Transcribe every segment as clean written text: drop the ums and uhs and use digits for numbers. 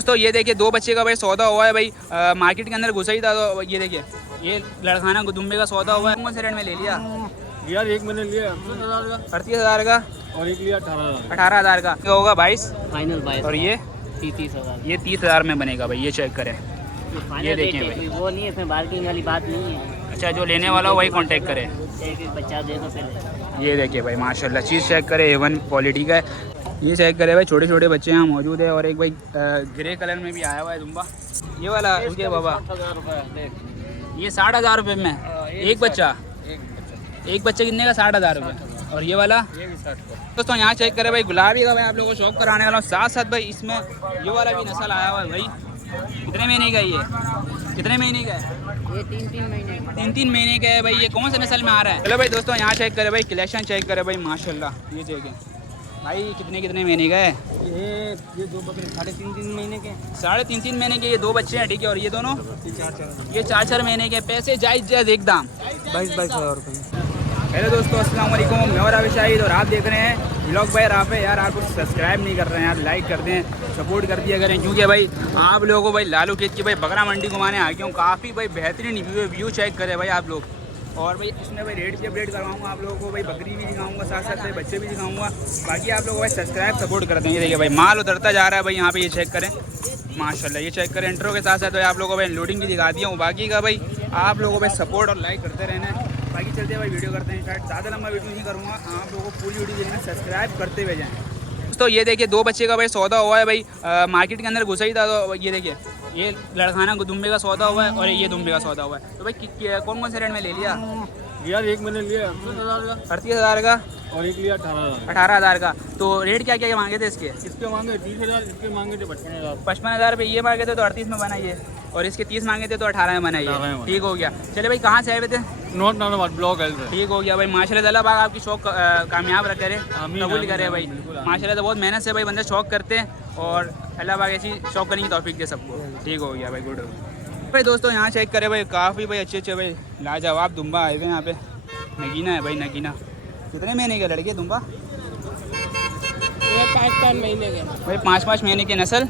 दोस्तों ये देखिए दो बच्चे का भाई सौदा हुआ है भाई। मार्केट के अंदर घुसा ही था तो ये देखिए ये लड़खाना दुम्बे का सौदा हुआ है। कौन से रेट में ले लिया यार? एक मैंने लिया 38,000 का और एक लिया 18,000 का होगा 22 फाइनल 22 और ये 30,000। ये 30,000 में बनेगा भाई। ये चेक करें, ये देखें भाई। वो नहीं है, इसमें बार्गेनिंग वाली बात नहीं है। अच्छा जो लेने वाला हो वही कांटेक्ट करे। एक बच्चा दे दो पहले। ये देखिए भाई माशाल्लाह चीज़ चेक करे, A1 क्वालिटी का है। ये चेक करे भाई, छोटे छोटे बच्चे यहाँ मौजूद है। और एक भाई ग्रे कलर में भी आया हुआ है दुम्बा। ये वाला रुके बाबा, 60,000 रुपये। ये 60,000 रुपये में एक बच्चा। एक बच्चे कितने का? 60,000 रुपये। और ये वाला ये भी 60 का। दोस्तों यहाँ चेक करें भाई, गुलाबी का भाई आप लोगों को शौक कराने वाला हूँ। साथ साथ भाई इसमें ये वाला भी नस्ल आया हुआ है भाई। कितने महीने का है ये? कितने महीने का है? ये 3-3 महीने का। 3-3 महीने का है भाई। ये कौन सा नस्ल में आ रहा है? चलो भाई दोस्तों यहाँ चेक करें भाई, कलेक्शन चेक करें भाई माशाल्लाह। ये चेक है भाई, कितने कितने महीने का है? ये दो बकरे 3.5-3 महीने के। 3.5 महीने के ये दो बच्चे हैं, ठीक है। और ये दोनों ये 4 महीने के। पैसे जायज़ एकदम 22,000 रुपये। हेलो दोस्तों, अस्सलाम वालेकुम। मैं और राफे शाहिद और आप देख रहे हैं व्लॉग बाय राफे। यार आप कुछ सब्सक्राइब नहीं कर रहे हैं यार, लाइक कर दें, सपोर्ट कर दिया करें। क्योंकि भाई आप लोगों को भाई लालू खेत की भाई बकरा मंडी घुमाने आ गया हूँ। काफ़ी भाई बेहतरीन व्यू चेक करें भाई आप लोग। और भाई इसमें भाई रेट भी अपडेट करवाऊँगा आप लोगों को। भाई बकरी भी दिखाऊँगा, साथ साथ भाई बच्चे भी दिखाऊँगा। बाकी आप लोग भाई सब्सक्राइब सपोर्ट कर देंगे। देखिए भाई माल उतरता जा रहा है भाई यहाँ पे। ये चेक करें माशाल्लाह, ये चेक करें। इंट्रो के साथ साथ भाई आप लोगों को भाई लोडिंग भी दिखा दिया हूँ। बाकी का भाई आप लोगों को भाई सपोर्ट और लाइक करते रहना है। बाकी चलते भाई वीडियो करते हैं। शायद ज़्यादा लंबा वीडियो नहीं करूँगा, आप लोगों को पूरी वीडियो देखना, सब्सक्राइब करते हुए जाएँ। दोस्तों ये देखिए दो बच्चे का भाई सौदा हुआ है भाई। मार्केट के अंदर घुसा ही था तो ये देखिए ये लड़खाना दुम्बे का सौदा हुआ है और ये दुम्बे का सौदा हुआ है। तो भाई कौन कौन से रेट में ले लिया? यार एक मैंने लिया 38,000 का और एक लिया 18,000। 18,000 का। तो रेट क्या क्या मांगे थे इसके? इसके मांगे 30,000, इसके मांगे थे 55,000। 55,000 रुपये ये मांगे थे तो 38 में बनाइए। और इसके 30 मांगे थे तो 18 में बनाइए। 18 में। ठीक हो गया। चले भाई कहाँ से आए हुए थे? नॉट नानाबाद ब्लॉक है। ठीक हो गया भाई। माशाल्लाह अल्लाह पाक आपकी शौक कामयाब करे, कबूल करे भाई। माशाल्लाह तो बहुत मेहनत से भाई बंदे शौक करते हैं और अल्लाह पाक ऐसी शौक करने की तौफीक दे सबको। ठीक हो गया भाई, गुड। भाई दोस्तों यहाँ चेक करें भाई, काफ़ी भाई अच्छे अच्छे भाई लाजवाब दुम्बा आए हुए हैं यहाँ पे। नगीना है भाई, नगीना। कितने महीने के लड़के दुम्बा? ये 5-5 महीने के भाई 5-5 महीने की नस्ल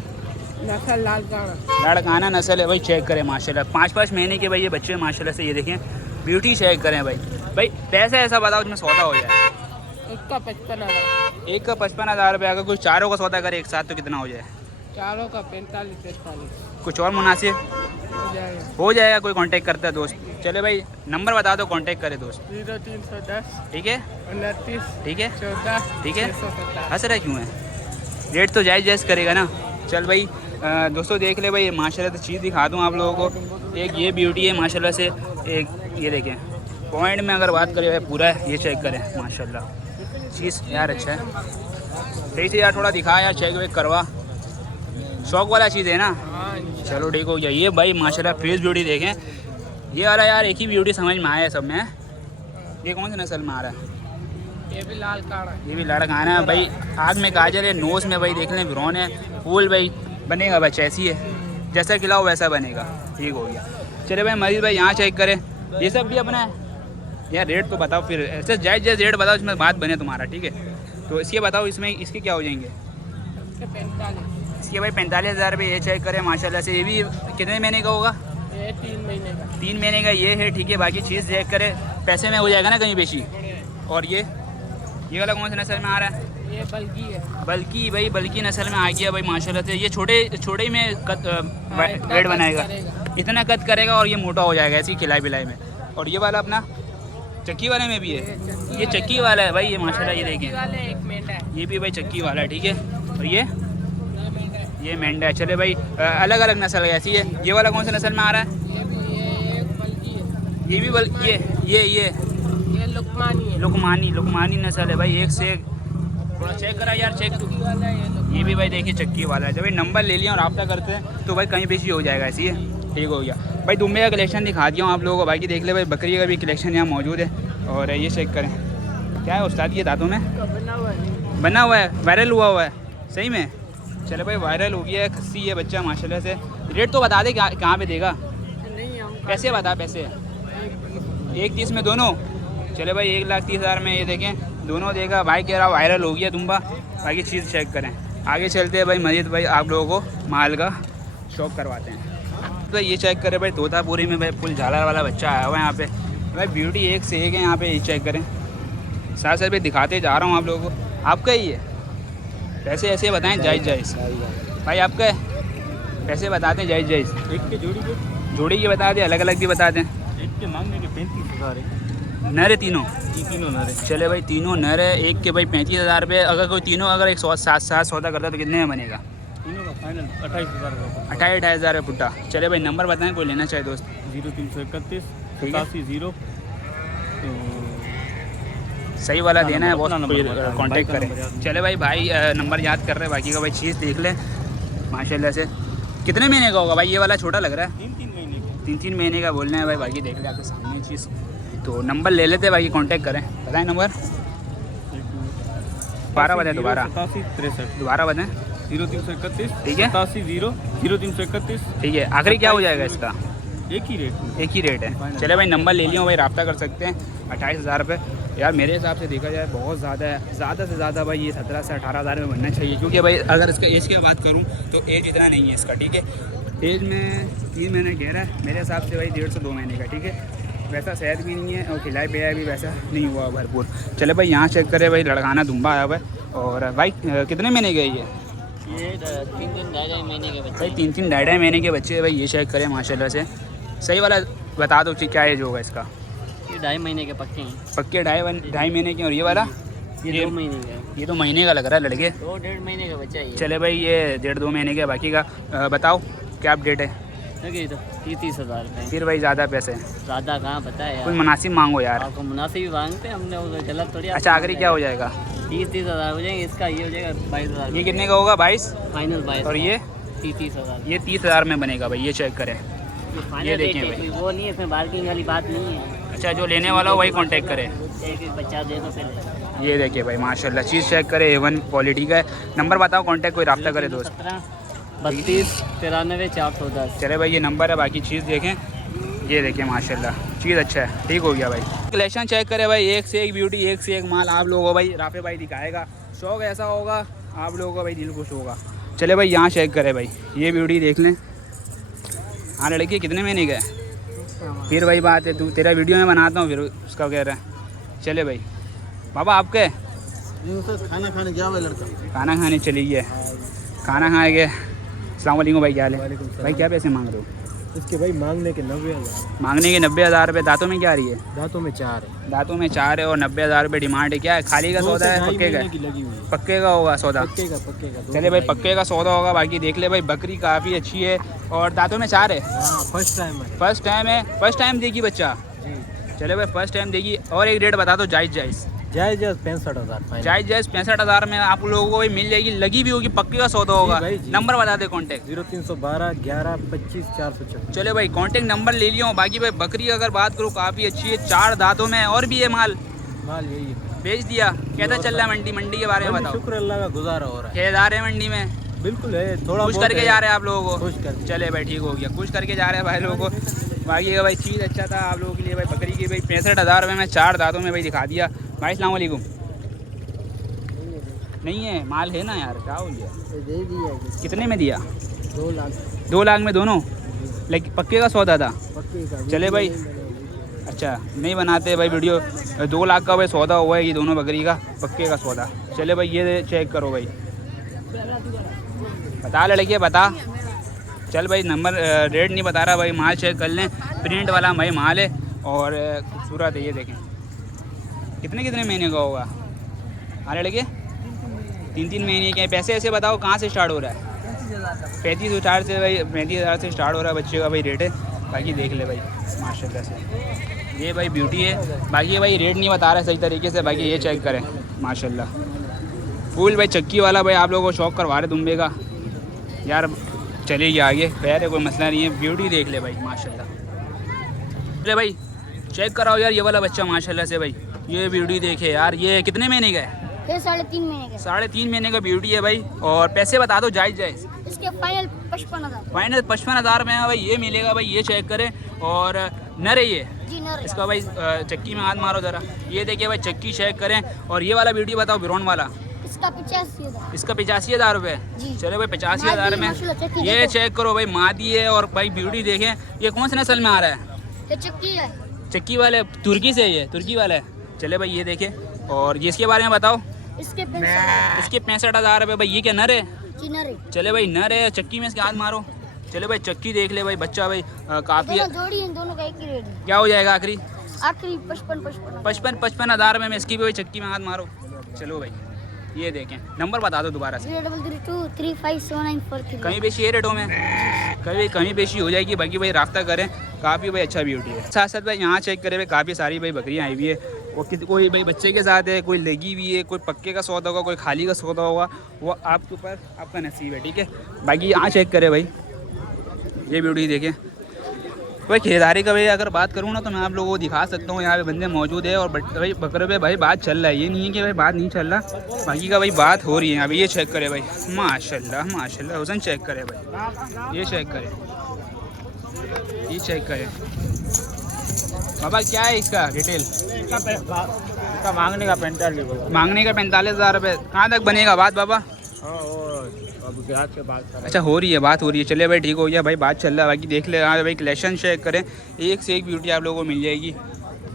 लाड़काना नस्ल है भाई। चेक करें माशाल्लाह 5-5 महीने के भाई ये बच्चे माशाल्लाह से। ये देखें ब्यूटी चेक करें भाई। भाई पैसा ऐसा बताओ उसमें सौदा हो जाए। इसका 55,000। एक का 55,000 रुपये। अगर कुछ चारों का सौदा करे एक साथ तो कितना हो जाए? चारों का 45-43 कुछ और मुनासिब हो जाएगा। हो जाएगा। कोई कांटेक्ट करता है दोस्त? चले भाई नंबर बता दो, कांटेक्ट करे दोस्त। 0310 ठीक है 29 ठीक है 14 ठीक है। 670। हंस रहा क्यों है? रेट तो जायज़ करेगा ना। चल भाई दोस्तों देख ले भाई माशाल्लाह से चीज़ दिखा दूँ आप लोगों को। एक ये ब्यूटी है माशाल्लाह से। एक ये देखें पॉइंट में अगर बात करें भाई पूरा है। ये चेक करें माशाल्लाह चीज़ यार अच्छा है। सही से यार थोड़ा दिखा यार, चेक वेक करवा। शौक वाला चीज़ है ना। चलो ठीक हो गया। ये भाई माशाल्लाह फेस ब्यूटी देखें। ये वाला यार एक ही ब्यूटी समझ में आया है सब में। ये कौन सी नस्ल में आ रहा है? ये भी लाल काड़ा। ये भी लड़काना है भाई। आग में काजल है, नोज़ में भाई देख लें ब्राउन है। फूल भाई बनेगा बच्चा ऐसी है, जैसा खिलाओ वैसा बनेगा। ठीक हो गया। चले भाई मरीज भाई यहाँ चेक करें। ये सब भी अपना है यार। रेट तो बताओ फिर, ऐसे जायज़ रेट बताओ इसमें बात बने तुम्हारा। ठीक है तो इसके बताओ, इसमें इसके क्या हो जाएंगे? इसके भाई 45,000 रुपये। ये चेक करें माशाल्लाह से। ये भी कितने महीने का होगा? ये 3 महीने का। 3 महीने का ये है, ठीक है। बाकी चीज़ चेक करें, पैसे में हो जाएगा ना कहीं बेची। और ये वाला कौन सा नस्ल में आ रहा है? ये बल्कि है। बल्कि भाई बल्कि नस्ल में आ गया भाई माशाल्लाह से। ये छोटे ही में कद वेट बनाएगा, इतना कद करेगा और ये मोटा हो जाएगा ऐसी खिलाई पिलाई में। और ये वाला अपना चक्की वाले में भी है। ये चक्की वाला है भाई। ये माशाल्लाह ये देखें, ये भी भाई चक्की वाला है, ठीक है। और ये मेंढा है। चले भाई अलग अलग नस्ल है ऐसी है। ये वाला कौन सा नस्ल में आ रहा है? ये भी ये लुकमानी नस्ल है भाई। एक से एक थोड़ा चेक करा यार, चेक। ये भी भाई देखिए चक्की वाला है। जब भाई नंबर ले लिया और रब्ता करते हैं तो भाई कहीं पे ही हो जाएगा ऐसी है। ठीक हो गया भाई। दुम्बे का कलेक्शन दिखा दिया हूँ आप लोगों को। बाकी देख ले भाई बकरी का भी कलेक्शन यहाँ मौजूद है। और ये चेक करें क्या है उस्ताद ये दांतों में बना हुआ है, वायरल हुआ है सही में। चले भाई वायरल हो गया है, खस्सी है बच्चा माशाल्लाह से। रेट तो बता दे कहाँ पे देगा? पैसे बता, पैसे 1.30 में दोनों। चले भाई 1,30,000 में ये देखें दोनों देगा भाई। कह रहा वायरल हो गया दुम्बा। बाकी चीज़ चेक करें। आगे चलते हैं भाई, मजीद भाई आप लोगों को माल का शौक करवाते हैं। तो ये चेक करें भाई, तोतापुरी में भाई फुल झालर वाला बच्चा आया हुआ है यहाँ पे भाई, ब्यूटी एक से एक है यहाँ पे। ये चेक करें, साथ साथ भाई दिखाते जा रहा हूँ आप लोगों को। आपका ही है, पैसे ऐसे बताएं जायज़ जायज़ भाई, आपका है पैसे बताते हैं जायज़ जायज़। एक के जोड़ी के बता दें, अलग अलग भी बता दें। एक के मांगने के 35,000 है। नर है तीनों? तीनों नर है। चले भाई, तीनों नर है, एक के भाई 35,000 रुपये। अगर कोई तीनों अगर एक 7 सौदा करता है तो कितने में बनेगा? तीनों का फाइनल 28,000 का। 28,000 रुपये पुट्टा। चले भाई नंबर बताएं, कोई लेना चाहे दोस्त। 0331 ठीक है। 87 सही वाला देना है बहुत, अपना कोई नंबर बता, कांटेक्ट भाई का करें। नंबर याद चले भाई नंबर याद कर रहे हैं, बाकी का भाई चीज़ देख लें माशाल्लाह से। कितने महीने का होगा भाई? ये वाला छोटा लग रहा है। 3 महीने के। 3 महीने का बोलना है भाई, बाकी देख ले आपके सामने चीज़। तो नंबर ले लेते हैं भाई, कांटेक्ट करें। बताएं नंबर 12 बताएं, दोबारा 87 63 दोबारा बताएं। 0331 ठीक है। 87 0331। ठीक है, आखिरी क्या हो जाएगा इसका? एक ही रेट। एक ही रेट है। चले भाई नंबर ले लियो भाई, रब्ता कर सकते हैं। 28,000 रुपये यार मेरे हिसाब से देखा जाए बहुत ज़्यादा है। ज़्यादा से ज़्यादा भाई ये 17 से 18,000 में बनना चाहिए, क्योंकि भाई अगर इसका एज की बात करूँ तो एज इतना नहीं है इसका। ठीक है, एज में 3 महीने कह रहा है, मेरे हिसाब से भाई 1.5 से 2 महीने का। ठीक है, वैसा सेहत भी नहीं है और खिलाए पिलाए भी वैसा नहीं हुआ भरपूर। चले भाई यहाँ चेक करें भाई, लड़काना दुम्बा आया हुआ है। और भाई कितने महीने के ये? 3 ढाई महीने के बच्चे। भाई 3 ढाई महीने के बच्चे भाई, ये चेक करें माशाल्लाह से। सही वाला बता दो कि क्या एज होगा इसका? ये 2.5 महीने के पक्के हैं। पक्के 2.5 महीने के। और ये वाला? ये 2 महीने का है। ये तो महीने का लग रहा है लड़के। 2-1.5 महीने का बच्चा है ये। चले भाई ये 1.5-2 महीने के। बाकी का बताओ क्या अपडेट है? लगे तो 30,000 रुपये। फिर भाई ज़्यादा पैसे ज़्यादा कहाँ पता है कोई यार, मुनासिब मांगो यार। आपको मुनासिब ही मांगते हैं हमने, वो गलत थोड़ी। अच्छा आखिरी क्या हो जाएगा? 30,000 हो जाएंगे। इसका ये हो जाएगा 22,000। ये कितने का होगा? 22 फाइनल 22। और ये 30,000। ये 30,000 में बनेगा भाई, ये चेक करें। ये फाइनल ये रेट देखें है, भाई। कोई वो नहीं है, इसमें बार्गिंग वाली बात नहीं है। अच्छा जो लेने वाला हो वही कांटेक्ट करे। एक बच्चा दे दो पहले। ये देखिए भाई माशाल्लाह, चीज़ चेक करे, A1 क्वालिटी का है। नंबर बताओ, कांटेक्ट कोई रब्ता करे दोस्त। 32 93 410। चले भाई ये नंबर है, बाकी चीज़ देखें। ये देखिए माशाल्लाह चीज़ अच्छा है। ठीक हो गया भाई। कलेक्शन चेक करें भाई, एक से एक ब्यूटी, एक से एक माल आप लोगों को भाई राफे भाई दिखाएगा। शौक ऐसा होगा आप लोगों का भाई, दिल खुश होगा। चले भाई यहाँ चेक करें भाई, ये ब्यूटी देख लें। हाँ लड़की कितने महीने का है? फिर वही बात है, तू तेरा वीडियो में बनाता हूँ फिर उसका कह रहा है। चले भाई बाबा आपके खाना खाने गया हुआ लड़का। खाना खाने चली गए, खाना खाएंगे। अस्सलाम वालेकुम भाई, क्या हाल है भाई? क्या पैसे मांग रहे हो? इसके भाई मांगने के 90,000। मांगने के 90,000 रुपये। दांतों में क्या आ रही है? दांतों में 4 है। दांतों में 4 है और 90,000 रुपये डिमांड है। क्या है, खाली का सौदा है पक्के का? लगी हुई है। पक्के का होगा सौदा। पक्के का। चले भाई पक्के का सौदा होगा। बाकी देख ले भाई, बकरी काफ़ी अच्छी है और दांतों में 4 है। हाँ फर्स्ट टाइम है। फर्स्ट टाइम देगी बच्चा। जी चले भाई फर्स्ट टाइम देगी। और एक रेट बता दो जायज़ जायज़। जायज़ 65,000। जायज़ 65,000 में आप लोगों को भाई मिल जाएगी, लगी भी होगी, पक्के का सौदा होगा। जी भाई, जी। नंबर बता दे कॉन्टैक्ट। 0312 11 25 456। चले भाई कॉन्टैक्ट नंबर ले लियो। बाकी भाई बकरी अगर बात करूँ काफ़ी अच्छी है, 4 दांतों में और भी है। माल यही है। बेच दिया? कैसा चल रहा है मंडी के बारे में बताओ। शुक्र अल्लाह का, गुजारा हो रहा है। ठेकेदार है मंडी में? बिल्कुल है, थोड़ा खुश करके जा रहे हैं आप लोगों को? खुश कर। चले भाई ठीक हो गया, खुश करके जा रहे हैं भाई लोगों को। बाकी का भाई चीज़ अच्छा था आप लोगों के लिए भाई। बकरी की भाई 65,000 रुपये में 4 दांतों में भाई दिखा दिया भाई। अस्सलाम वालेकुम। नहीं है माल है ना यार, क्या हो गया? दे दिया। कितने में दिया? 2 लाख। 2 लाख में दोनों? लेकिन पक्के का सौदा था? पक्के का। चले भाई अच्छा नहीं बनाते भाई वीडियो। 2 लाख का भाई सौदा हुआ है ये दोनों बकरी का, पक्के का सौदा। चले भाई ये चेक करो भाई, बता लड़के बता। चल भाई नंबर रेट नहीं बता रहा भाई, माल चेक कर लें। प्रिंट वाला भाई माल है और खूबसूरत है। ये देखें कितने महीने का होगा? हाँ लड़के 3 महीने के। पैसे ऐसे बताओ कहाँ से स्टार्ट हो रहा है? 35,000 से भाई, 35,000 से स्टार्ट हो रहा है बच्चे का भाई रेट है। बाकी देख ले भाई माशाल्लाह से, ये भाई ब्यूटी है। बाकी भाई रेट नहीं बता रहा है सही तरीके से। बाकी ये चेक करें माशाल्लाह फुल भाई चक्की वाला भाई, आप लोगों को शौक करवा रहे दुम्बे का यार। चलिए आगे पैर है, कोई मसला नहीं है। ब्यूटी देख ले भाई माशाल्लाह। अरे भाई चेक कराओ यार ये वाला बच्चा माशाल्लाह से भाई। ये ब्यूटी देखे यार, ये कितने महीने का है? 3.5 महीने का। 3.5 महीने का ब्यूटी है भाई। और पैसे बता दो जायज़ जायज़। इसके फाइनल 55,000। फाइनल 55,000 में है भाई, ये मिलेगा भाई। ये चेक करें और नर है ये जी नर। इसका भाई। चक्की में हाथ मारो ज़रा, ये देखिए भाई चक्की चेक करें। और ये वाला ब्यूटी बताओ, ब्राउन वाला। इसका 85,000 इसका 85,000 रुपये। जी। चलो भाई 85,000 में माशाल्लाह, चक्की ये देखो। चेक करो भाई, मादी है और भाई ब्यूटी देखें। ये कौन सी नस्ल में आ रहा है? ये चक्की है। चक्की वाले तुर्की से, ये तुर्की वाला है। चले भाई ये देखें, और ये इसके बारे में बताओ। इसके 65,000 इसके 65,000 रुपये। भाई ये क्या नर है? किनर है। चले भाई नर है, चक्की में इसके हाथ मारो। चले भाई चक्की देख ले भाई, बच्चा भाई काफ़ी दोनों जोड़ी हैं, दोनों का एक ही रेट है। क्या हो जाएगा आखिरी? आखिरी 55,000 55,000 में इसकी भी भाई चक्की में हाथ मारो। चलो भाई ये देखें, नंबर बता दो दोबारा से। 0332357943। कहीं बेची है रेटों में, कहीं बेची हो जाएगी। बाकी भाई रास्ता करें, काफ़ी भाई अच्छा ब्यूटी है। साथ साथ भाई यहाँ चेक करें भाई, काफ़ी सारी भाई बकरियाँ आई हुई है। वो कोई भाई बच्चे के साथ है, कोई लगी हुई है, कोई पक्के का सौदा होगा, कोई खाली का सौदा होगा, वो आपके ऊपर आपका नसीब है, ठीक है। बाकी यहाँ चेक करें भाई, ये ब्यूटी देखें भाई। खरीदारी का भाई अगर बात करूँ ना तो मैं आप लोगों को दिखा सकता हूँ, यहाँ पे बंदे मौजूद है और भाई बकरे पे भाई बात चल रहा है। ये नहीं है कि भाई बात नहीं चल रहा, बाकी का भाई बात हो रही है। अभी ये चेक करे भाई, माशाल्लाह माशाल्लाह। हुसन चेक करे भाई, ये चेक करे, ये चेक करे बाबा। क्या है इसका डिटेल? इसका मांगने का 45,000। मांगने का 45,000 रुपये। कहाँ तक बनेगा बात बाबा? ग्राहक से बात कर। अच्छा हो रही है, बात हो रही है। चलिए भाई ठीक हो गया भाई, बात चल रहा है। बाकी देख ले हाँ भाई, कलेक्शन चेक करें, एक से एक ब्यूटी आप लोगों को मिल जाएगी।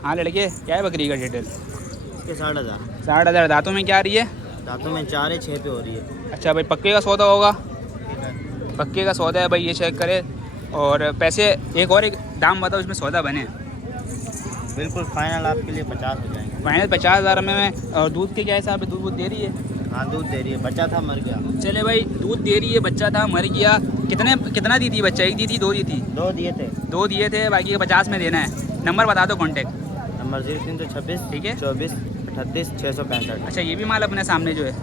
हाँ लड़के, क्या है बकरी का डिटेल? इसके 60,000। 60,000। दांतों में क्या आ रही है? दांतों में 4 है, 6 पे हो रही है। अच्छा भाई पक्के का सौदा होगा, पक्के का सौदा है भाई, ये चेक करें। और पैसे एक दाम बताओ इसमें सौदा बने। बिल्कुल फाइनल आपके लिए 50 हो जाएंगे। फाइनल 50,000 में। और दूध के क्या हिसाब है? दूध दे रही है? हाँ दूध दे रही है, बच्चा था मर गया। चले भाई दूध दे रही है, बच्चा था मर गया। कितना दी थी बच्चा? एक दी थी, 2 दी थी? 2 दिए थे। 2 दिए थे, बाकी 50 में देना है। नंबर बता दो कॉन्टैक्ट। नंबर 0326 ठीक है 24 38 665। अच्छा ये भी माल अपने सामने जो है।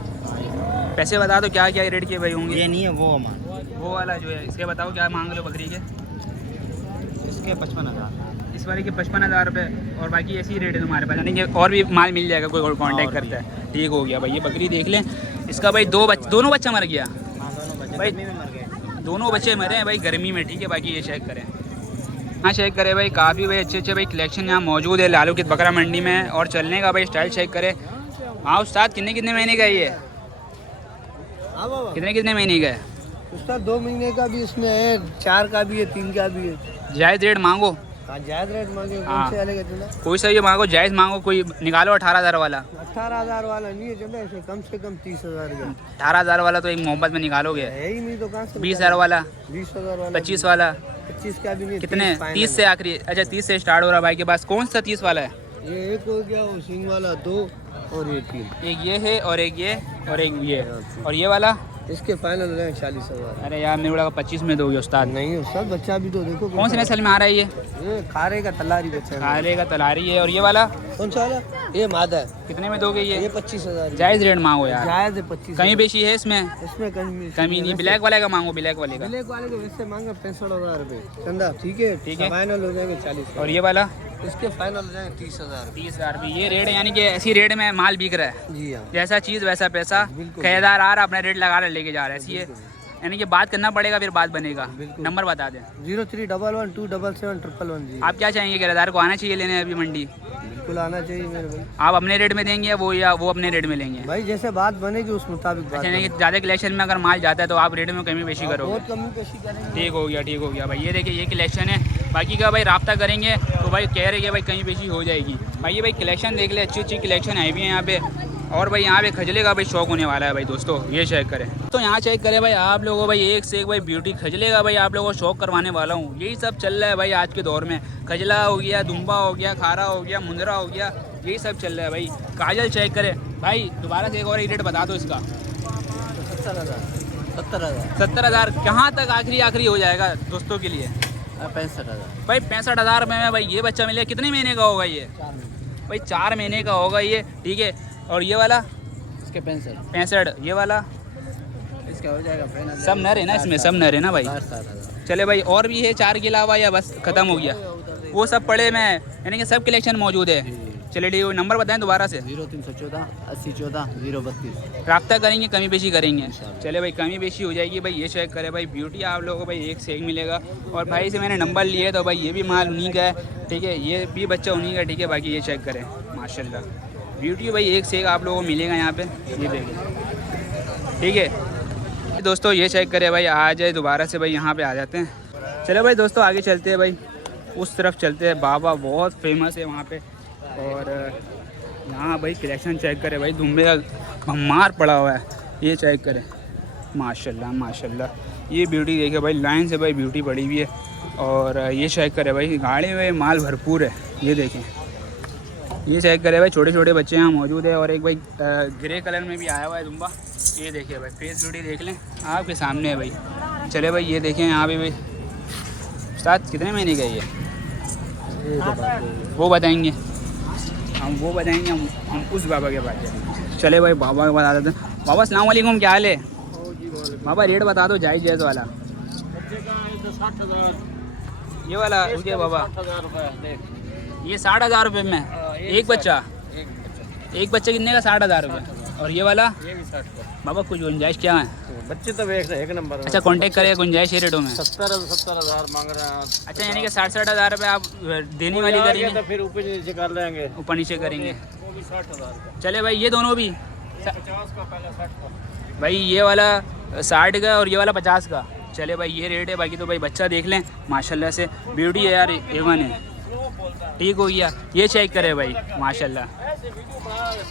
पैसे बता दो क्या क्या रेट के भाई होंगे? ये नहीं है, वो हमारा वो वाला जो है, इसके बताओ क्या मांग लो बकरी के? इसके 55,000। इस वाले के 55,000 रुपये। और बाकी ऐसी रेट है तुम्हारे पास, यानी कि और भी माल मिल जाएगा, कोई और कॉन्टैक्ट करता है। ठीक हो गया भाई, ये बकरी देख लें। इसका भाई दोनों बच्चा मर गया हाँ दोनों बच्चे भाई, गर्मी में मर गए। दोनों बच्चे मरे हैं भाई गर्मी में, ठीक है। बाकी ये चेक करें, हाँ चेक करें भाई, काफ़ी भाई अच्छे भाई कलेक्शन यहाँ मौजूद है लालू की बकरा मंडी में। और चलने का भाई स्टाइल चेक करें। हाँ उस्ताद, कितने महीने का ये? हाँ बाबा, कितने महीने का है? उसका 2 महीने का भी इसमें है, 4 का भी है, 3 का भी है। जायज़ रेट मांगो। हाँ जायज रेट मांगे, हाँ। कौन से वाले का चला? कोई सा ये मांगो, जायज़ मांगो, कोई निकालो 18,000 वाला। 18,000 वाला नहीं है, चला इसे कम से कम 30,000 का 18,000 वाला तो एक मोहब्बत में निकालोगे। है ही नहीं तो कहाँ से? 20,000 वाला, 20,000 वाला, 25 वाला, 25 का भी नहीं। कितने? 30 30 से आखिरी। अच्छा 30 से स्टार्ट हो रहा है भाई के पास। कौन सा 30 वाला है? ये एक हो गया, वो सिंग वाला 2 और ये 3। एक ये है और एक ये और एक ये, और ये वाला इसके फाइनल हो जाएंगे 40,000। अरे यार मेरे को 25 में दोगे उस्ताद। नहीं उस्ताद, बच्चा भी तो देखो। कौन से नस्ल में आ रहा है ये? ये खारे का तलारी बच्चा है। खारे का तलारी है। और ये वाला कौन सा वाला? ये मादा है। कितने में दोगे ये ये? 25,000। जायज़ रेट मांगो यार, जायज है 25। कहीं बेची है इसमें? इसमें कमी नहीं। ब्लैक वाले का मांगो, ब्लैक वाले का। ब्लैक वाले के वैसे मांगे 65,000 रुपए चंदा, ठीक है। ठीक है। फाइनल हो जाएंगे 40। और ये वाला इसके फाइनल हो जाएंगे 30,000। 30,000 भी। ये रेट है, यानी कि ऐसी रेट में माल बिक रहा है। जी हाँ, जैसा चीज़ वैसा पैसा। बिल्कुल। खरीदार आ रहा अपना रेट लगा रहा लेके जा रहा है, ऐसी है। यानी कि बात करना पड़ेगा, फिर बात बनेगा। बिल्कुल। नंबर बता दें। 0311277111 जी। आप क्या चाहेंगे, किराएदार को आना चाहिए लेने अभी मंडी? बिल्कुल आना चाहिए मेरे भाई। आप अपने रेट में देंगे या वो अपने रेट में लेंगे? भाई जैसे बात बनेगी उस मुताबिक बात अच्छा, यानी कि करेंगे। ज़्यादा कलेक्शन में अगर माल जाता है तो आप रेट में कमी बेशी करोगे? बहुत कमी पेशी करेंगे। ठीक हो गया, ठीक हो गया भाई। ये देखिए ये कलेक्शन है। बाकी का भाई राब्ता करेंगे तो भाई कह रहे हैं भाई कहीं बेशी हो जाएगी। भाई ये भाई कलेक्शन देख ले, अच्छी कलेक्शन आई हुई है यहाँ पे। और भाई यहाँ पे खजले का भाई शौक होने वाला है भाई दोस्तों, ये चेक करें। तो यहाँ चेक करें भाई, आप लोगों भाई एक से एक भाई ब्यूटी खजले का भाई आप लोगों को शौक करवाने वाला हूँ। यही सब चल रहा है भाई आज के दौर में। खजला हो गया, दुम्बा हो गया, खारा हो गया, मुंदरा हो गया, यही सब चल रहा है भाई। काजल चेक करें भाई, दोबारा से एक और रेट बता दो इसका। 70,000। 70,000 कहाँ तक आखिरी हो जाएगा दोस्तों के लिए? 65,000 भाई 65,000 में भाई ये बच्चा मिले। कितने महीने का होगा ये? भाई 4 महीने का होगा ये, ठीक है। और ये वाला इसके 65। ये वाला इसका हो जाएगा फाइनल। सब नर है ना इसमें? सब नर है ना भाई? 60,000। चले भाई, और भी है 4 के अलावा या बस ख़त्म हो गया? वो सब पड़े में, यानी कि सब कलेक्शन मौजूद है। चलिए ठीक है, नंबर बताएं दोबारा से। 0314 8014 032। राब्ता करेंगे, कमी बेशी करेंगे। चले भाई कमी बेशी हो जाएगी भाई। ये चेक करें भाई, ब्यूटी आप लोगों को भाई एक से एक मिलेगा। और भाई से मैंने नंबर लिए तो भाई ये भी माल उन्हीं का है, ठीक है। ये भी बच्चा उन्हीं का, ठीक है। बाकी ये चेक करें, माशाल्लाह ब्यूटी भाई एक से एक आप लोगों को मिलेगा यहाँ पे। ये देखिए ठीक है दोस्तों, ये चेक करें भाई, आ जाए दोबारा से भाई, यहाँ पे आ जाते हैं। चलो भाई दोस्तों आगे चलते हैं भाई, उस तरफ चलते हैं। बाबा बहुत फेमस है वहाँ पे, और यहाँ भाई कलेक्शन चेक करें भाई, दुम्बे का भम्मार पड़ा हुआ है, ये चेक करें। माशाल्लाह माशाल्लाह, ये ब्यूटी देखे भाई, लाइन से भाई ब्यूटी पड़ी हुई है। और ये चेक करें भाई, गाड़ी में माल भरपूर है, ये देखें। ये चेक करें भाई, छोटे छोटे बच्चे यहाँ मौजूद है। और एक भाई ग्रे कलर में भी आया हुआ है दुम्बा, ये देखिए भाई, फेस ब्यूटी देख लें, आपके सामने है भाई। चले भाई ये देखें यहाँ पे भाई, उस्ताद कितने महीने का ये वो बताएंगे, हम वो बताएंगे, हम उस बाबा के पास जाएंगे। चले भाई बाबा के बता देते हैं। बाबा अस्सलाम वालेकुम, क्या हाल है? बाबा रेट बता दो, जायज़ जायज़ वाला। ये वाला रुकिए बाबा, ये 60,000 रुपये में एक बच्चा, एक बच्चे कितने का? 60,000 रुपये। और ये वाला ये भी 60 का। बाबा कुछ गुंजाइश क्या है? बच्चे तो एक नंबर। अच्छा कांटेक्ट करें, गुंजाइश है रेटों में? 70,000 मांग रहे हैं। अच्छा यानी कि 60,000 रुपये आप देने वाली करेंगे तो फिर ऊपर नीचे कर लेंगे, ऊपर नीचे करेंगे। वो भी 60,000 का। चले भाई ये दोनों भी 50 का, पहले 60 का। भाई, ये वाला 60 का और ये वाला 50 का। चले भाई ये रेट है। बाकी तो भाई बच्चा देख लें, माशाल्लाह से ब्यूटी है यार, एवन है। ठीक हो गया, ये चेक करे भाई, माशाल्लाह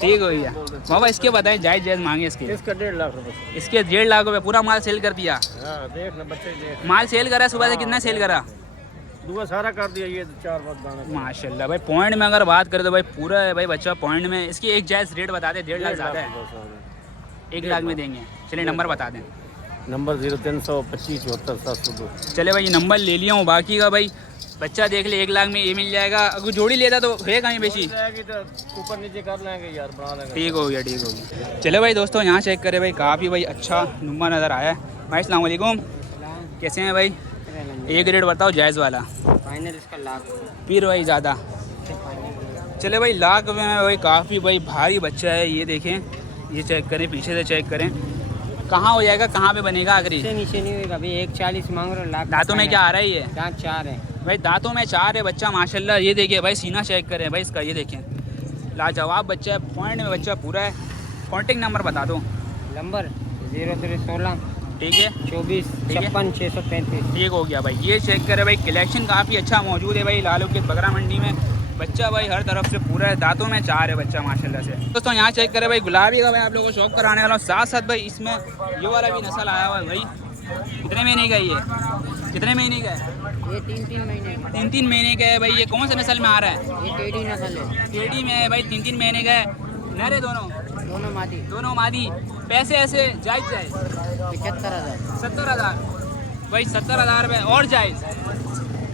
ठीक हो गया। बाबा इसके बताएं, जायज़ जायज़ मांगे इसके? इसका 1.5 लाख रुपये। इसके 1.5 लाख रुपये। पूरा माल सेल कर दिया? देख ना बच्चे, देख माल सेल करा सुबह से, कितना सेल करा? दुआ सारा कर दिया, ये 4-5 दाने। माशाल्लाह भाई, पॉइंट में अगर बात करें तो भाई पूरा है भाई बच्चा पॉइंट में। इसकी एक जायज़ रेट बता दें, 1.5 लाख ज़्यादा है, 1 लाख में देंगे। चलिए नंबर बता दें। नंबर 0325 74 702। चले भाई ये नंबर ले लिया हूँ। बाकी का भाई बच्चा देख ले, 1 लाख में ये मिल जाएगा। अगर जोड़ी लेता तो है कहीं बेची, ऊपर नीचे कर लेंगे यार, बना लेंगे। ठीक हो गया, ठीक हो गया। चले भाई दोस्तों यहाँ चेक करें भाई, काफ़ी भाई अच्छा नुमा नज़र आया है भाई। अस्सलाम वालेकुम, कैसे हैं भाई? एक रेट बताओ जायज़ वाला। फाइनल इसका लाख। फिर भाई ज़्यादा? चले भाई लाख में भाई काफ़ी भाई भारी बच्चा है, ये देखें, ये चेक करें, पीछे से चेक करें। कहाँ हो जाएगा, कहाँ पे बनेगा आखिरी? नीचे नहीं होगा अभी, 140 मांग रहे हो, लाख। दांतों में क्या आ रहा है ये? दांत 4 है भाई, दांतों में 4 है बच्चा, माशाल्लाह। ये देखिए भाई, सीना चेक करें भाई इसका, ये देखें, लाजवाब बच्चा है, पॉइंट में बच्चा पूरा है। कॉन्टेक्ट नंबर बता दो। नंबर 0316 ठीक है, 24 ठीक है। 56 635। ठीक हो गया भाई। ये चेक करें भाई, कलेक्शन काफ़ी अच्छा मौजूद है भाई लालू के बकरा मंडी में। बच्चा भाई हर तरफ से पूरा है, दांतों में 4 है बच्चा, माशाल्लाह से। दोस्तों यहाँ चेक करें भाई, गुलाबी का भाई आप लोगों को शौक कराने वाला हूँ। साथ साथ भाई इसमें ये वाला भी नस्ल आया हुआ है भाई। कितने महीने का ये? कितने महीने का है? ये 3-3 महीने का। 3-3 महीने का है भाई। ये कौन सा नस्ल में आ रहा है? ये टेढ़ी नस्ल है। टेढ़ी में है भाई, 3-3 महीने का है। नर है दोनों? दोनों मादी। दोनों मादी। पैसे ऐसे जायज़ जायज़? 75,000। 70,000 भाई, 70,000 में और जायज़?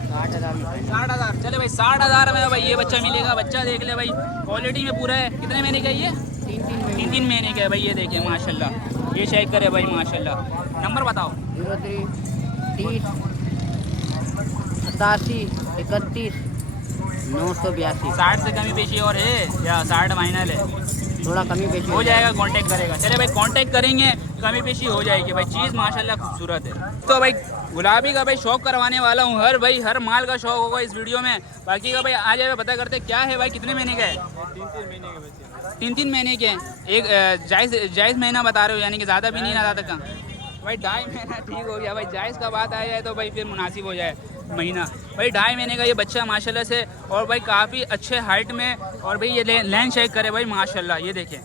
60,000 में। 60,000। चले भाई 60,000 में भाई ये बच्चा मिलेगा। बच्चा देख ले भाई, क्वालिटी में पूरा है। कितने महीने का है ये? 3-3 महीने का है भाई। ये देखिए माशाल्लाह, ये चेक करे भाई, माशाल्लाह। नंबर बताओ। 03 30 87 31 982। 60 से कमी पेशी और है या 60 फाइनल है? थोड़ा कमी पेशी हो जाएगा, कांटेक्ट करेगा। चले भाई कांटेक्ट करेंगे, कमी पेशी हो जाएगी भाई। चीज़ माशाल्लाह खूबसूरत है। तो भाई गुलाबी का भाई शौक करवाने वाला हूँ, हर भाई हर माल का शौक होगा इस वीडियो में। बाकी का भाई आ जाए, पता करते क्या है भाई, कितने महीने का है? 3-3 महीने के बच्चे। 3-3 महीने के हैं। एक जायज़ महीना बता रहे हो, यानी कि ज़्यादा भी नहीं ना ज़्यादा कम भाई। 2.5 महीना ठीक हो गया भाई। जायज़ का बात आ जाए तो भाई फिर मुनासिब हो जाए महीना भाई। 2.5 महीने का ये बच्चा माशाल्लाह से, और भाई काफ़ी अच्छे हाइट में। और भाई ये लेंथ चेक करे भाई, माशाल्लाह ये देखें,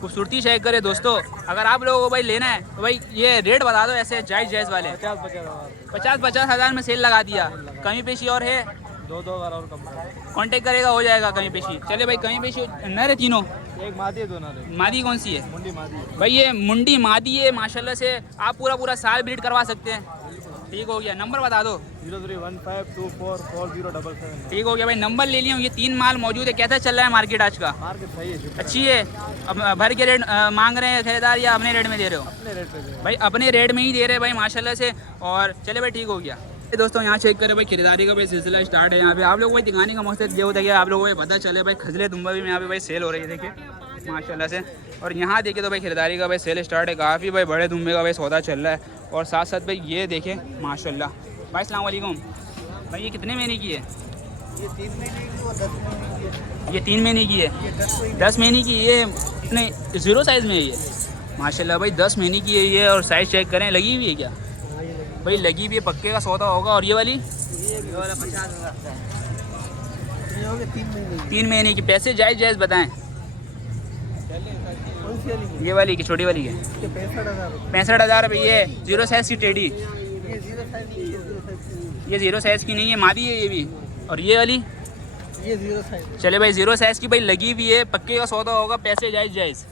खूबसूरती चेक करे दोस्तों। अगर आप लोगों को भाई लेना है तो भाई ये रेट बता दो ऐसे जायज़ वाले। 50 हज़ार में सेल लगा दिया। कमी पेशी और है? 2 बार और कम। कांटेक्ट करेगा, हो जाएगा कमी पेशी। चले भाई कमी पेशी नर है तीनों? एक मादी है, 2 नर है। मादी कौन सी है? मुंडी मादी है भाई ये मुंडी मादी है माशाल्लाह से। आप पूरा साल ब्रीड करवा सकते हैं। ठीक हो गया, नंबर बता दो। 0315244077। ठीक हो गया भाई, नंबर ले लिया हूँ। ये 3 माल मौजूद है। कैसा चल रहा है मार्केट आज का? मार्केट सही है, अच्छी है। अब भर के रेट मांग रहे हैं खरीदार या अपने रेट में दे रहे हो? अपने रेट पे दे। भाई अपने रेट में ही दे रहे हैं भाई माशाल्लाह से। और चले भाई ठीक हो गया। दोस्तों यहाँ चेक करें भाई, खरीदारी का भाई सिलसिला स्टार्ट है यहाँ पे। आप लोगों को दिखाने का मकसद ये होता है कि आप लोगों को पता चले भाई, खजले दुम्बा भी यहाँ पे भाई सेल हो रही है, देखिए माशाल्लाह से। और यहाँ देखिए तो भाई खरीदारी का भाई सेल स्टार्ट है। काफ़ी भाई बड़े दुम्बे का भाई सौदा चल रहा है। और साथ साथ भाई ये देखें माशाल्लाह। भाई अस्सलाम वालेकुम भाई, ये कितने महीने की है? ये 3 महीने की और 10 महीने की है। ये 3 महीने की है, 10 महीने की। ये इतने 0 साइज़ में है ये? माशाल्लाह भाई 10 महीने की है ये। और साइज चेक करें, लगी हुई है क्या भाई? लगी हुई है, पक्के का सौदा होगा। और ये वाली ये वाला 50,000 का है। ये हो गए 3 महीने की। 3 महीने की। पैसे जायज़ जायज़ बताएं। कौन सी वाली? ये वाली की छोटी वाली है 65,000 रुपये। 65,000 रुपये। ये 0 साइज़ की टेडी, ये 0 साइज की, 0 साइज की। ये 0 साइज़ की नहीं है, मादी है ये भी। और ये वाली ये 0 साइज। चले भाई 0 साइज़ की भाई लगी हुई है, पक्के का सौदा होगा। पैसे जायज़ जायज़।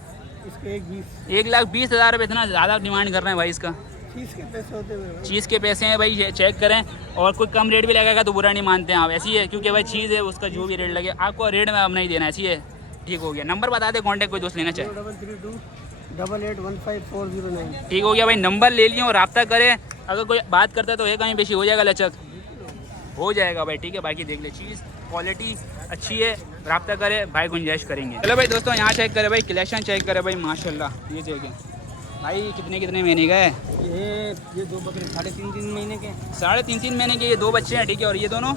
इसके 1,20,000। 1,20,000 रुपये। इतना ज़्यादा डिमांड कर रहे हैं भाई इसका। चीज़ के पैसे होते हुए चीज़ के पैसे हैं भाई, ये चेक करें। और कोई कम रेट भी लगेगा तो बुरा नहीं मानते हैं आप, ऐसी है। क्योंकि भाई चीज़ है, उसका जो भी रेट लगे आपको रेट में अब नहीं देना, ऐसी है। ठीक हो गया। नंबर बता दे, कॉन्टैक्ट कोई दोस्त लेना चाहे। 0332 8815 ठीक हो गया भाई, नंबर ले लिया और रब्ता करें। अगर कोई बात करता है तो एक कहीं बेशी हो जाएगा, लचक हो जाएगा भाई। ठीक है, बाकी देख ले, चीज़ क्वालिटी अच्छी है, रब्ता करे भाई, गुंजाइश करेंगे। चलो भाई दोस्तों, यहाँ चेक करें भाई, कलेक्शन चेक करें भाई। माशाल्लाह ये चेक है भाई, कितने कितने महीने का है ये 2 बकरे 3.5 महीने के। 3.5 महीने के ये 2 बच्चे हैं। ठीक है, और ये दोनों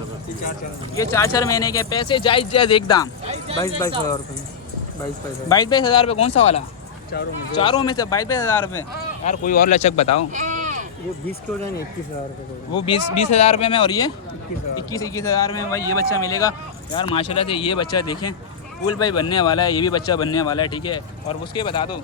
ये 4 महीने के। पैसे जायज़ जायज़ एकदम। 22,000 रुपये। 22,000 रुपये। कौन सा वाला? चारों में से 22,000 रुपये। यार कोई और लचक बताओ। वो 20 के हो जाएंगे 21,000 रुपये। वो 20,000 रुपये में, और ये 21,000। 21,000 में भाई ये बच्चा मिलेगा। यार माशाल्लाह से ये बच्चा देखें, फुल भाई बनने वाला है। ये भी बच्चा बनने वाला है। ठीक है, और उसके बता दो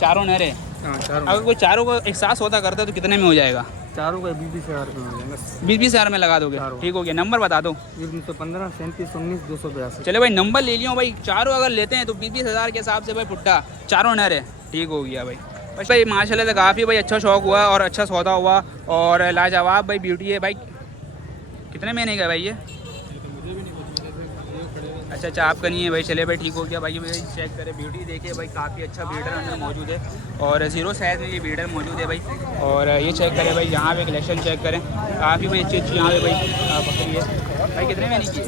चारों नर है। हाँ, चारों। अगर कोई चारों को एक साथ सौदा करता है तो कितने में हो जाएगा? चारों का 20,000 रुपये हो जाएंगे। 20,000 में लगा दोगे? चारों। ठीक हो गया। नंबर बता दो। 315 37 19 282। चले भाई, नंबर ले लियो भाई। चारों अगर लेते हैं तो 20,000 के हिसाब से भाई पुट्टा चारों नर है। ठीक हो गया भाई। बस भाई माशाल्लाह से काफ़ी भाई अच्छा शौक हुआ और अच्छा सौदा हुआ और लाजवाब भाई ब्यूटी है भाई। कितने महीने का भाई ये? अच्छा आपका नहीं है भाई। चले भाई, ठीक हो गया भाई। भाई चेक करें, ब्यूटी देखिए भाई, काफ़ी अच्छा ब्रीडर अंदर मौजूद है। और 0 साइज़ में ये ब्रीडर मौजूद है भाई। और ये चेक करें भाई, यहाँ पे कलेक्शन चेक करें, काफ़ी भाई अच्छी अच्छी यहाँ पे भाई बकरी है भाई। कितने महीने की है?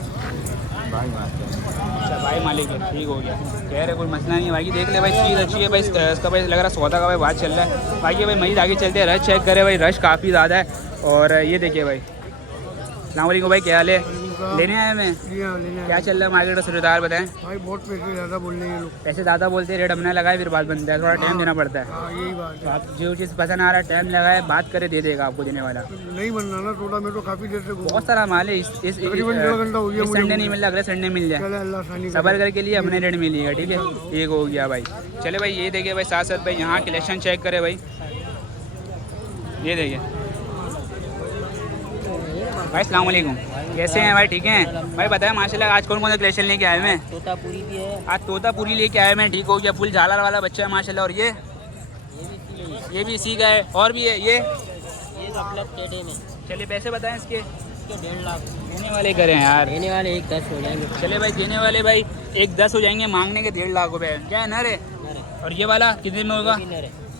अच्छा भाई मालिक है। ठीक हो गया, कह रहे कोई मसला नहीं है भाई। देख ले भाई, चीज़ अच्छी है भाई। इसका भाई लग रहा सौदा का भाई बात चल रहा है भाई। ये भाई मज़ीद आगे चलते हैं, रश चेक करें भाई, रश काफ़ी ज़्यादा है। और ये देखिए भाई, अस्सलाम वालेकुम भाई, क्या हाल है? लेने आए मैं, क्या चल रहा है मार्केट का सरदार बताएं? भाई बहुत पैसे ज़्यादा बोल रहे हैं ये लोग। पैसे ज़्यादा बोलते हैं, रेट हमने लगाए फिर बात बनता है, थोड़ा टाइम देना पड़ता है। हाँ, यही बात तो है। आप जो चीज़ पसंद आ रहा है टाइम लगाए, बात करे दे देगा आपको देने वाला। नहीं बनना ना थोड़ा, मैं तो काफ़ी देर से घूम- बहुत सारा माल है। इस तकरीबन 1.5 घंटा हो गया मुझे। संडे नहीं मिल रहा, अगले संडे मिल जाए। चले अल्लाह आसानी करे। सबर करके लिए हमने रेट मिलेगा। ठीक है, ठीक हो गया भाई। चले भाई, ये देखिए भाई, साथ साथ भाई यहाँ कलेक्शन चेक करे भाई। ये देखिए भाई, अस्सलाम वालेकुम, कैसे हैं भाई? ठीक हैं भाई। बताएं माशाल्लाह आज कौन कौन सा कलेक्शन लेके आए हैं? तोतापुरी भी है। आज तोतापुरी लेके आए हैं। ठीक हो गया, फुल झालर वाला बच्चा है माशाल्लाह। और ये भी इसी का है। और भी है ये मतलब टेढ़े में। चलिए पैसे बताएं इसके। 1.5 लाख देने वाले करें यार, देने वाले 1,10 हो जाएंगे। चले भाई, देने वाले भाई 1,10 हो जाएंगे, मांगने के 1.5 लाख रुपए। क्या है नर है? और ये वाला कितने में होगा?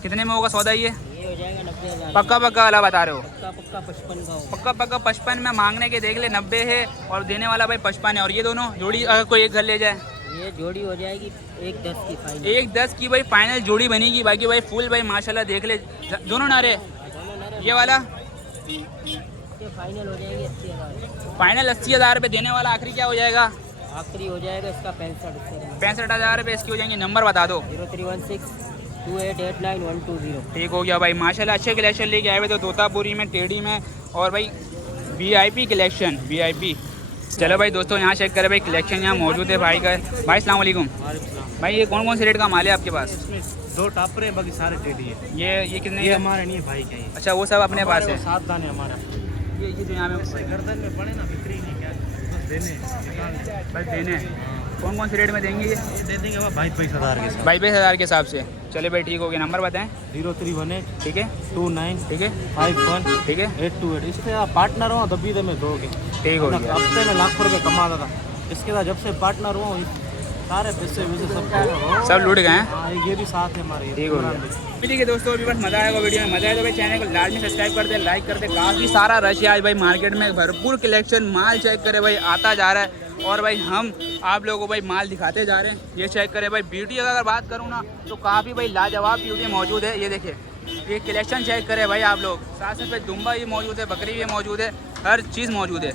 कितने में होगा सौदा ये? ये हो जाएगा 90,000। पक्का वाला बता रहे हो? पक्का 55 का हो। पक्का 55 में, मांगने के देख ले 90 है और देने वाला भाई 55 है। और ये दोनों जोड़ी अगर कोई एक घर ले जाए, ये जोड़ी हो जाएगी 1,10 की फाइनल। 1,10 की भाई फाइनल जोड़ी बनेगी। बाकी भाई फुल भाई माशाल्लाह देख ले, दोनों नारे। ये वाला ये फाइनल हो जाएगी 80,000। फाइनल 80,000 रुपये। देने वाला आखिरी क्या हो जाएगा? आखिरी हो जाएगा इसका 65,000। 65,000 रुपये इसकी हो जाएंगे। नंबर बता दो। 0316 2889 ठीक हो गया भाई। माशाल्लाह अच्छे कलेक्शन लेके आए हुए तो तोतापुरी में, टेढ़ी में, और भाई VIP कलेक्शन, VIP। चलो भाई दोस्तों, यहाँ चेक करें भाई, कलेक्शन यहाँ मौजूद है भाई का। भाई अस्सलाम वालेकुम भाई, ये कौन कौन से रेट का माल है आपके पास? 2 टापरे बाकी सारे टेढ़ी है। ये कितने? ये हमारे नहीं भाई के ही। अच्छा, वो सब अपने पास है। 7 दाने हमारा। ये जो यहाँ में गर्दन में पड़े ना, बिक्री नहीं, क्या बस देने बस देने। कौन कौन से रेट में देंगे ये? दे देंगे 22,000 के साथ। 22,000 के हिसाब से। चले भाई, ठीक हो गया। नंबर बताएं। 0318 ठीक है, 29 ठीक है, 51 ठीक है, 828। इससे आप पार्टनर हो तभी तो मैं दोगे। ठीक हो गया। हफ्ते में लाखों रुपये कमाता था। इसके बाद जब से पार्टनर हुआ सारे पैसे वैसे सब लूट गए हैं। हाँ, ये भी साथ है हमारे। ठीक हो गया। ठीक है दोस्तों, अभी बस मज़ा आएगा वीडियो में। मज़ा आए तो भाई चैनल को लाजमी सब्सक्राइब कर दे, लाइक कर दे। काफ़ी सारा रश है आज भाई मार्केट में, भरपूर कलेक्शन, माल चेक करे भाई आता जा रहा है। और भाई हम आप लोगों को भाई माल दिखाते जा रहे हैं। ये चेक करें भाई, ब्यूटी अगर बात करूँ ना तो काफ़ी भाई लाजवाब ब्यूटी मौजूद है। ये देखिए, ये कलेक्शन चेक करें भाई आप लोग। साथ साथ भाई दुम्बा ये मौजूद है, बकरी ये मौजूद है, हर चीज़ मौजूद है।